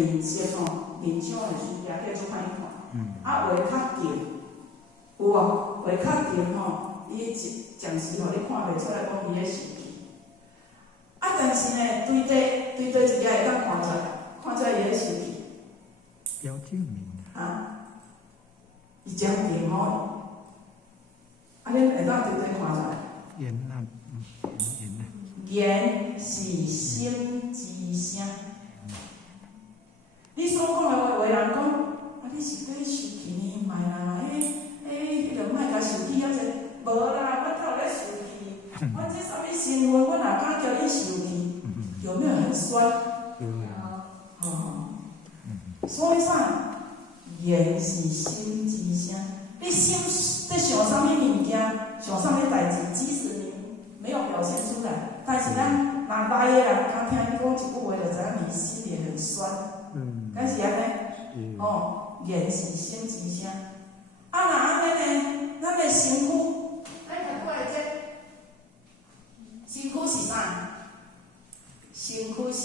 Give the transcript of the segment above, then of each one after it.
面色吼，面相的时也叫做歹看。啊，画较近，有无？画较近吼，伊暂时吼你看袂出来讲伊咧生气。啊，但是呢，对倒一个会当看出来伊咧生气。表证明啊，伊真平吼，啊，恁会当对看出来？言啊，言是心之声。你所讲的话，有人讲，啊，你是在生气呢？莫啦，迄个莫甲生气啊！无啦，我哪有咧生气？我这啥物新闻，我哪敢叫你生气？有没有很酸？所以啥？言是心之声。你心在想啥物物件，想啥物代志，即使你没有表现出来，但是咱哪来的人，刚听你讲一句话，就知影你心里很酸。敢是安尼？言是心之声。啊，若安尼呢？咱的身躯，咱看过来这，身躯是啥？身躯是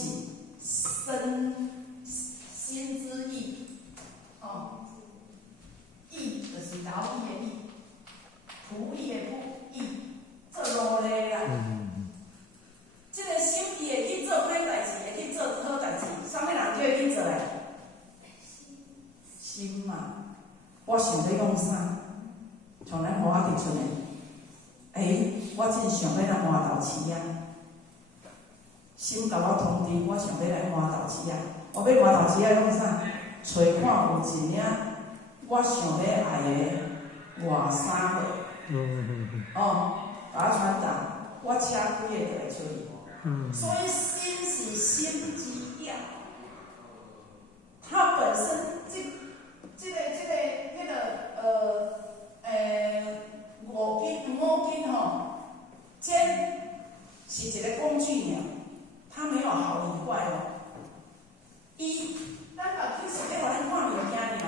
心之意。意就是劳役的意，仆役的仆役，做奴隶啦。这个心意会去做歹代志，会去做好代志，啥物人就会去做嘞？心嘛，我想要用啥？像咱华仔伫厝诶，我真想要来换豆豉啊！心甲我通知，我想要来换豆豉啊！我要换豆豉啊，用啥？找看有一领我想要爱的外衫货，把它穿搭，我车几个就会出去。所以心是心之要，它本身五根吼，尖是一个工具尔，它没有好与坏哦。咱目睭是要互咱看物件尔，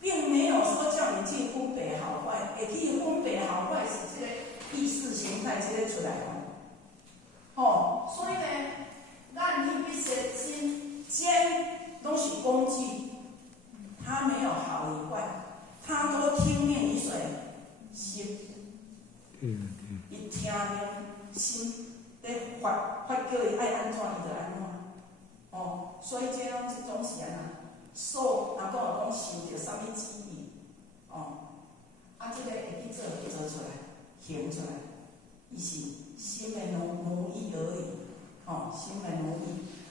并没有说叫你去分别好坏，会去分别好坏是这个意识形态这个出来哦。所以呢，咱迄一些尖都是工具，它没有好与坏，它都听命于谁？心。伊听命心咧发叫伊爱安怎，伊就安怎。所以这种是安那，受若讲有讲受着啥物旨意，这个会去做出来，行出来，伊是心的奴役而已，心的奴役。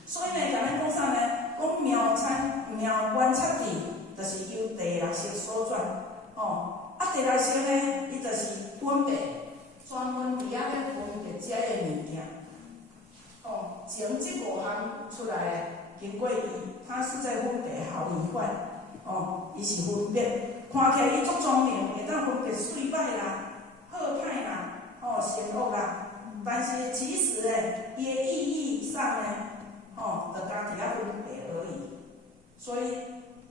所以呢，甲咱讲啥呢？讲妙观察智，就是由第六识所转，第六识呢，伊就是分别，专门伫遐咧分别遮个物件，前即5项出来。经过伊，他是在分别好与坏，伊是分别，看起来伊足聪明，会当分别水歹啦、好歹啦、善恶啦。但是其实呢，伊的意义上呢，就加伫遐分别而已。所以